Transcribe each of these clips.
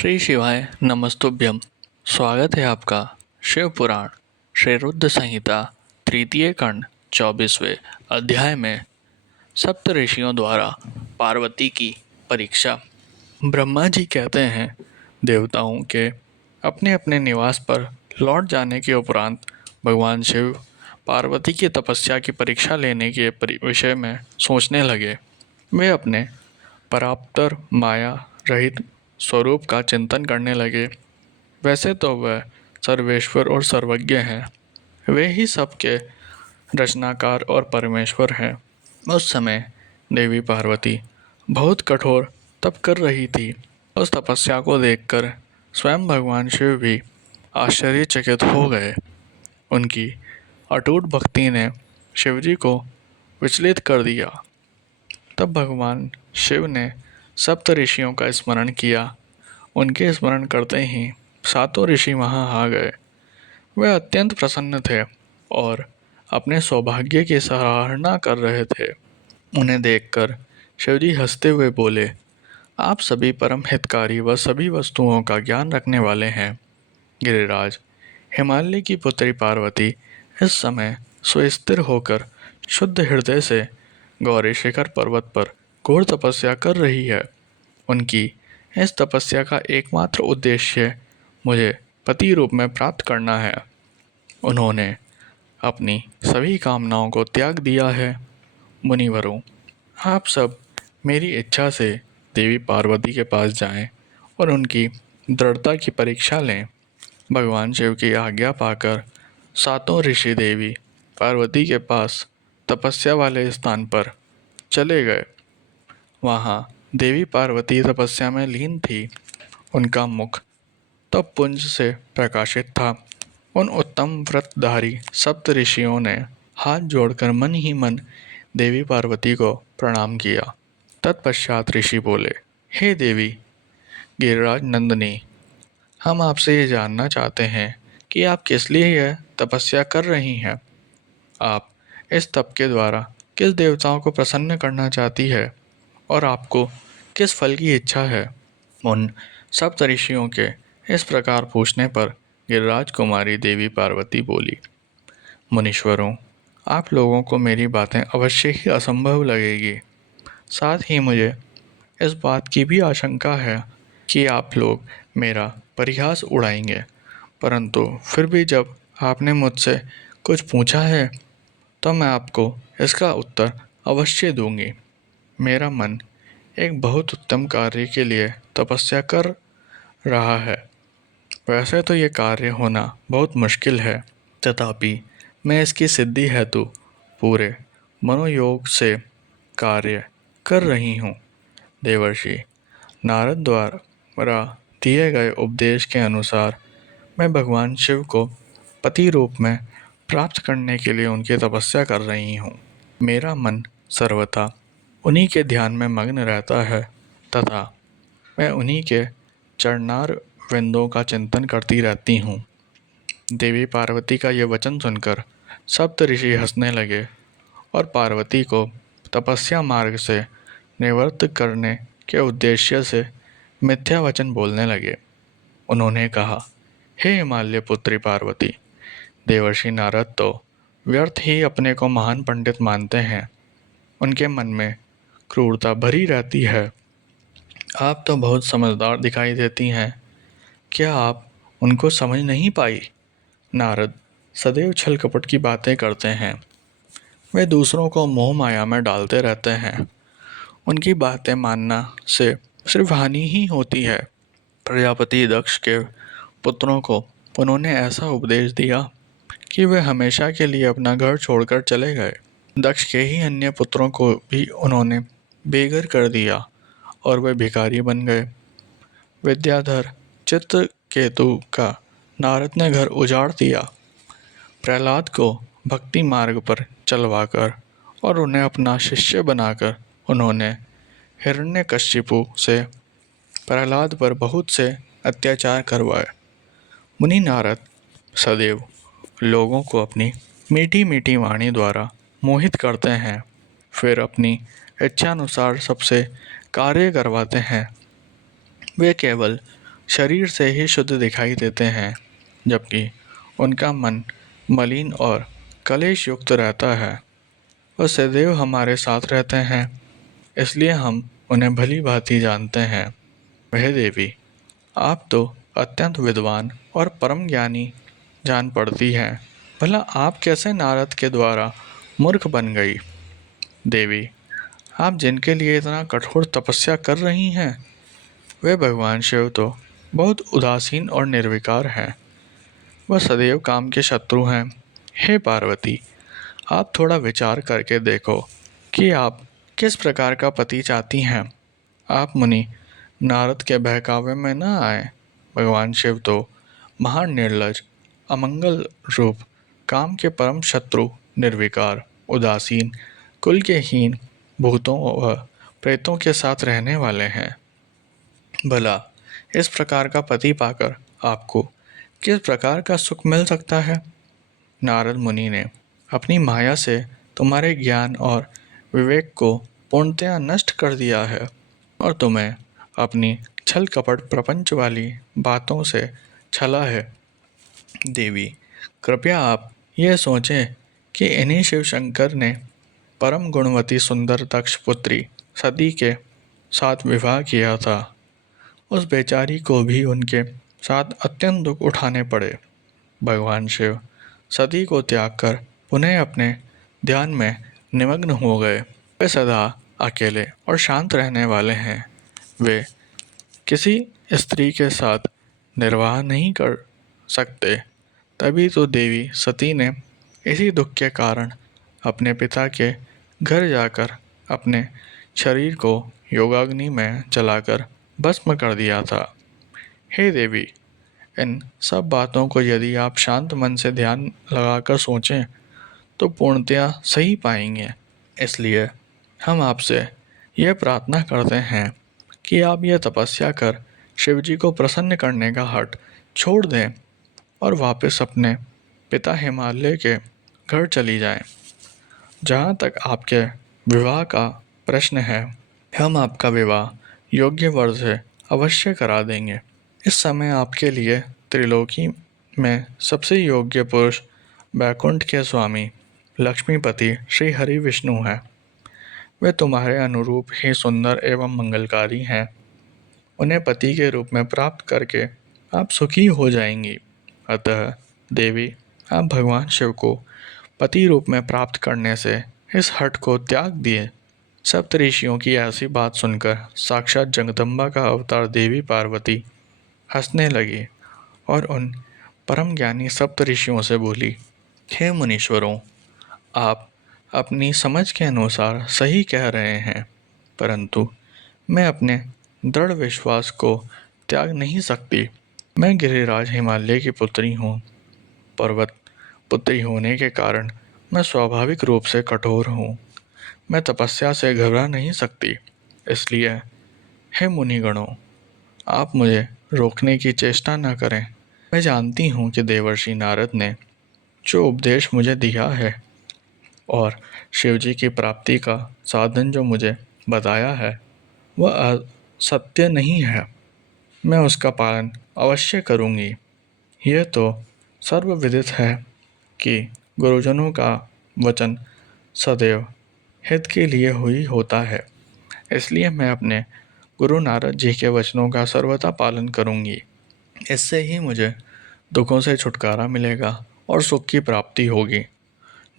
श्री शिवाय नमस्तुभ्यम। स्वागत है आपका शिव पुराण श्री रुद्र संहिता तृतीय खंड 24वें अध्याय में सप्त ऋषियों द्वारा पार्वती की परीक्षा। ब्रह्मा जी कहते हैं, देवताओं के अपने अपने निवास पर लौट जाने के उपरांत भगवान शिव पार्वती की तपस्या की परीक्षा लेने के विषय में सोचने लगे। वे अपने परात्पर माया रहित स्वरूप का चिंतन करने लगे। वैसे तो वह सर्वेश्वर और सर्वज्ञ हैं, वे ही सबके रचनाकार और परमेश्वर हैं। उस समय देवी पार्वती बहुत कठोर तप कर रही थी। उस तपस्या को देखकर स्वयं भगवान शिव भी आश्चर्यचकित हो गए। उनकी अटूट भक्ति ने शिवजी को विचलित कर दिया। तब भगवान शिव ने सप्त ऋषियों का स्मरण किया। उनके स्मरण करते ही सातों ऋषि वहां आ गए। वे अत्यंत प्रसन्न थे और अपने सौभाग्य की सराहना कर रहे थे। उन्हें देखकर शिवजी हंसते हुए बोले, आप सभी परम हितकारी व सभी वस्तुओं का ज्ञान रखने वाले हैं। गिरिराज हिमालय की पुत्री पार्वती इस समय सुस्थिर होकर शुद्ध हृदय से गौरी शिखर पर्वत पर घोर तपस्या कर रही है। उनकी इस तपस्या का एकमात्र उद्देश्य मुझे पति रूप में प्राप्त करना है। उन्होंने अपनी सभी कामनाओं को त्याग दिया है। मुनिवरों, आप सब मेरी इच्छा से देवी पार्वती के पास जाएं और उनकी दृढ़ता की परीक्षा लें। भगवान शिव की आज्ञा पाकर सातों ऋषि देवी पार्वती के पास तपस्या वाले स्थान पर चले गए। वहाँ देवी पार्वती तपस्या में लीन थी। उनका मुख तप पुंज से प्रकाशित था। उन उत्तम व्रतधारी सप्त ऋषियों ने हाथ जोड़कर मन ही मन देवी पार्वती को प्रणाम किया। तत्पश्चात ऋषि बोले, हे देवी गिरिराज नंदिनी, हम आपसे ये जानना चाहते हैं कि आप किस लिए यह तपस्या कर रही हैं। आप इस तप के द्वारा किस देवताओं को प्रसन्न करना चाहती है और आपको किस फल की इच्छा है। उन सप्त ऋषियों के इस प्रकार पूछने पर गिरिराज कुमारी देवी पार्वती बोली, मुनीश्वरों, आप लोगों को मेरी बातें अवश्य ही असंभव लगेगी। साथ ही मुझे इस बात की भी आशंका है कि आप लोग मेरा परिहास उड़ाएंगे, परंतु फिर भी जब आपने मुझसे कुछ पूछा है तो मैं आपको इसका उत्तर अवश्य दूंगी। मेरा मन एक बहुत उत्तम कार्य के लिए तपस्या कर रहा है। वैसे तो ये कार्य होना बहुत मुश्किल है, तथापि मैं इसकी सिद्धि हेतु पूरे मनोयोग से कार्य कर रही हूँ। देवर्षि नारद द्वारा दिए गए उपदेश के अनुसार मैं भगवान शिव को पति रूप में प्राप्त करने के लिए उनकी तपस्या कर रही हूँ। मेरा मन सर्वथा उन्हीं के ध्यान में मग्न रहता है तथा मैं उन्हीं के चरणार विंदों का चिंतन करती रहती हूँ। देवी पार्वती का यह वचन सुनकर सप्त ऋषि हंसने लगे और पार्वती को तपस्या मार्ग से निवृत्त करने के उद्देश्य से मिथ्या वचन बोलने लगे। उन्होंने कहा, हे हिमालय पुत्री पार्वती, देवर्षि नारद तो व्यर्थ ही अपने को महान पंडित मानते हैं। उनके मन में क्रूरता भरी रहती है। आप तो बहुत समझदार दिखाई देती हैं, क्या आप उनको समझ नहीं पाई। नारद सदैव छल कपट की बातें करते हैं। वे दूसरों को मोह माया में डालते रहते हैं। उनकी बातें मानना से सिर्फ हानि ही होती है। प्रजापति दक्ष के पुत्रों को उन्होंने ऐसा उपदेश दिया कि वे हमेशा के लिए अपना घर छोड़कर चले गए। दक्ष के ही अन्य पुत्रों को भी उन्होंने बेघर कर दिया और वे भिखारी बन गए। विद्याधर चित्रकेतु का नारद ने घर उजाड़ दिया। प्रहलाद को भक्ति मार्ग पर चलवाकर और उन्हें अपना शिष्य बनाकर उन्होंने हिरण्यकशिपु से प्रहलाद पर बहुत से अत्याचार करवाए। मुनि नारद सदैव लोगों को अपनी मीठी मीठी वाणी द्वारा मोहित करते हैं, फिर अपनी इच्छानुसार सबसे कार्य करवाते हैं। वे केवल शरीर से ही शुद्ध दिखाई देते हैं, जबकि उनका मन मलिन और कलेश युक्त रहता है। वह सदैव हमारे साथ रहते हैं, इसलिए हम उन्हें भली भांति जानते हैं। वह देवी, आप तो अत्यंत विद्वान और परम ज्ञानी जान पड़ती हैं। भला आप कैसे नारद के द्वारा मूर्ख बन गई? देवी, आप जिनके लिए इतना कठोर तपस्या कर रही हैं, वे भगवान शिव तो बहुत उदासीन और निर्विकार हैं। वह सदैव काम के शत्रु हैं। हे पार्वती, आप थोड़ा विचार करके देखो कि आप किस प्रकार का पति चाहती हैं। आप मुनि नारद के बहकावे में न आए। भगवान शिव तो महान निर्लज, अमंगल रूप, काम के परम शत्रु, निर्विकार, उदासीन, कुल के हीन, भूतों व प्रेतों के साथ रहने वाले हैं। भला इस प्रकार का पति पाकर आपको किस प्रकार का सुख मिल सकता है? नारद मुनि ने अपनी माया से तुम्हारे ज्ञान और विवेक को पूर्णतया नष्ट कर दिया है और तुम्हें अपनी छल कपट प्रपंच वाली बातों से छला है। देवी, कृपया आप यह सोचें कि इन्हीं शिव शंकर ने परम गुणवती सुंदर दक्ष पुत्री सती के साथ विवाह किया था। उस बेचारी को भी उनके साथ अत्यंत दुख उठाने पड़े। भगवान शिव सती को त्याग कर पुनः अपने ध्यान में निमग्न हो गए। वे सदा अकेले और शांत रहने वाले हैं। वे किसी स्त्री के साथ निर्वाह नहीं कर सकते। तभी तो देवी सती ने इसी दुख के कारण अपने पिता के घर जाकर अपने शरीर को योगाग्नि में जलाकर भस्म कर दिया था। हे देवी, इन सब बातों को यदि आप शांत मन से ध्यान लगाकर सोचें तो पूर्णतया सही पाएंगे। इसलिए हम आपसे यह प्रार्थना करते हैं कि आप यह तपस्या कर शिवजी को प्रसन्न करने का हठ छोड़ दें और वापस अपने पिता हिमालय के घर चली जाएं। जहाँ तक आपके विवाह का प्रश्न है, हम आपका विवाह योग्य वर से अवश्य करा देंगे। इस समय आपके लिए त्रिलोकी में सबसे योग्य पुरुष बैकुंठ के स्वामी लक्ष्मीपति श्री हरि विष्णु हैं। वे तुम्हारे अनुरूप ही सुंदर एवं मंगलकारी हैं। उन्हें पति के रूप में प्राप्त करके आप सुखी हो जाएंगी। अतः देवी, आप भगवान शिव को पति रूप में प्राप्त करने से इस हठ को त्याग दिए। सप्तऋषियों की ऐसी बात सुनकर साक्षात जगदम्बा का अवतार देवी पार्वती हंसने लगी और उन परम ज्ञानी सप्तऋषियों से बोली, हे मुनीश्वरों, आप अपनी समझ के अनुसार सही कह रहे हैं, परंतु मैं अपने दृढ़ विश्वास को त्याग नहीं सकती। मैं गिरिराज हिमालय की पुत्री हूँ। पर्वत पुत्री होने के कारण मैं स्वाभाविक रूप से कठोर हूँ। मैं तपस्या से घबरा नहीं सकती। इसलिए हे मुनिगणों, आप मुझे रोकने की चेष्टा न करें। मैं जानती हूँ कि देवर्षि नारद ने जो उपदेश मुझे दिया है और शिवजी की प्राप्ति का साधन जो मुझे बताया है, वह सत्य नहीं है। मैं उसका पालन अवश्य करूँगी। यह तो सर्वविदित है कि गुरुजनों का वचन सदैव हित के लिए ही होता है। इसलिए मैं अपने गुरु नारद जी के वचनों का सर्वथा पालन करूँगी। इससे ही मुझे दुखों से छुटकारा मिलेगा और सुख की प्राप्ति होगी।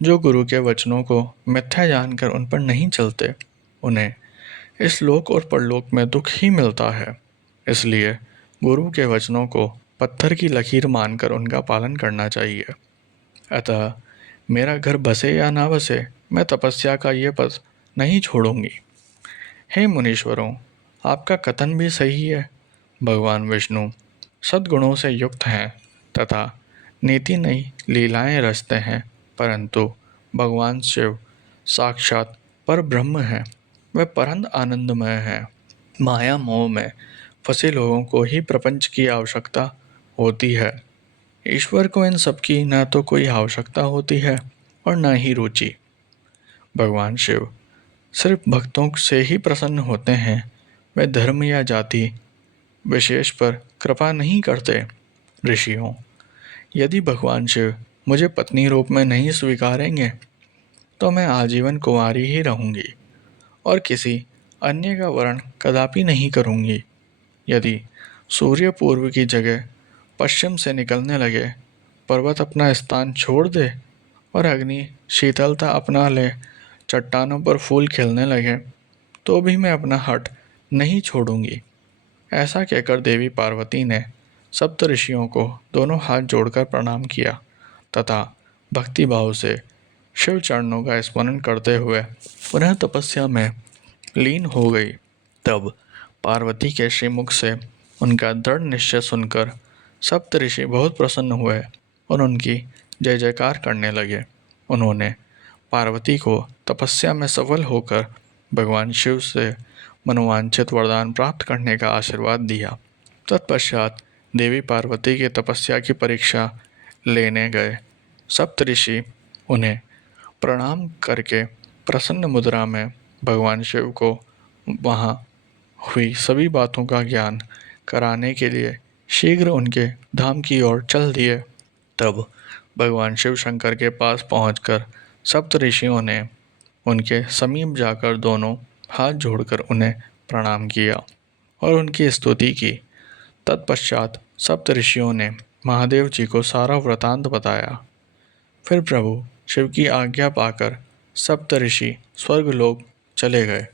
जो गुरु के वचनों को मिथ्या जानकर उन पर नहीं चलते, उन्हें इस लोक और परलोक में दुख ही मिलता है। इसलिए गुरु के वचनों को पत्थर की लकीर मानकर उनका पालन करना चाहिए। अतः मेरा घर बसे या ना बसे, मैं तपस्या का ये पथ नहीं छोड़ूंगी। हे मुनीश्वरों, आपका कथन भी सही है। भगवान विष्णु सद्गुणों से युक्त हैं तथा नीति नई लीलाएं रचते हैं, परंतु भगवान शिव साक्षात पर ब्रह्म हैं। वे परम आनंदमय हैं। माया मोह में फंसे लोगों को ही प्रपंच की आवश्यकता होती है। ईश्वर को इन सब की न तो कोई आवश्यकता होती है और न ही रुचि। भगवान शिव सिर्फ भक्तों से ही प्रसन्न होते हैं। वे धर्म या जाति विशेष पर कृपा नहीं करते। ऋषियों, यदि भगवान शिव मुझे पत्नी रूप में नहीं स्वीकारेंगे तो मैं आजीवन कुंवारी ही रहूंगी और किसी अन्य का वरण कदापि नहीं करूंगी। यदि सूर्य पूर्व की जगह पश्चिम से निकलने लगे, पर्वत अपना स्थान छोड़ दे और अग्नि शीतलता अपना ले, चट्टानों पर फूल खिलने लगे, तो भी मैं अपना हट नहीं छोड़ूंगी। ऐसा कहकर देवी पार्वती ने सप्त ऋषियों को दोनों हाथ जोड़कर प्रणाम किया तथा भक्ति भाव से शिव चरणों का स्मरण करते हुए पुनः तपस्या में लीन हो गई। तब पार्वती के श्रीमुख से उनका दृढ़ निश्चय सुनकर सप्त ऋषि बहुत प्रसन्न हुए और उनकी जय जयकार करने लगे। उन्होंने पार्वती को तपस्या में सफल होकर भगवान शिव से मनोवांछित वरदान प्राप्त करने का आशीर्वाद दिया। तत्पश्चात देवी पार्वती की तपस्या की परीक्षा लेने गए सप्त ऋषि उन्हें प्रणाम करके प्रसन्न मुद्रा में भगवान शिव को वहाँ हुई सभी बातों का ज्ञान कराने के लिए शीघ्र उनके धाम की ओर चल दिए। तब भगवान शिव शंकर के पास पहुंचकर सप्त ऋषियों ने उनके समीप जाकर दोनों हाथ जोड़कर उन्हें प्रणाम किया और उनकी स्तुति की। तत्पश्चात सप्त ऋषियों ने महादेव जी को सारा वृतांत बताया। फिर प्रभु शिव की आज्ञा पाकर सप्त ऋषि स्वर्गलोक चले गए।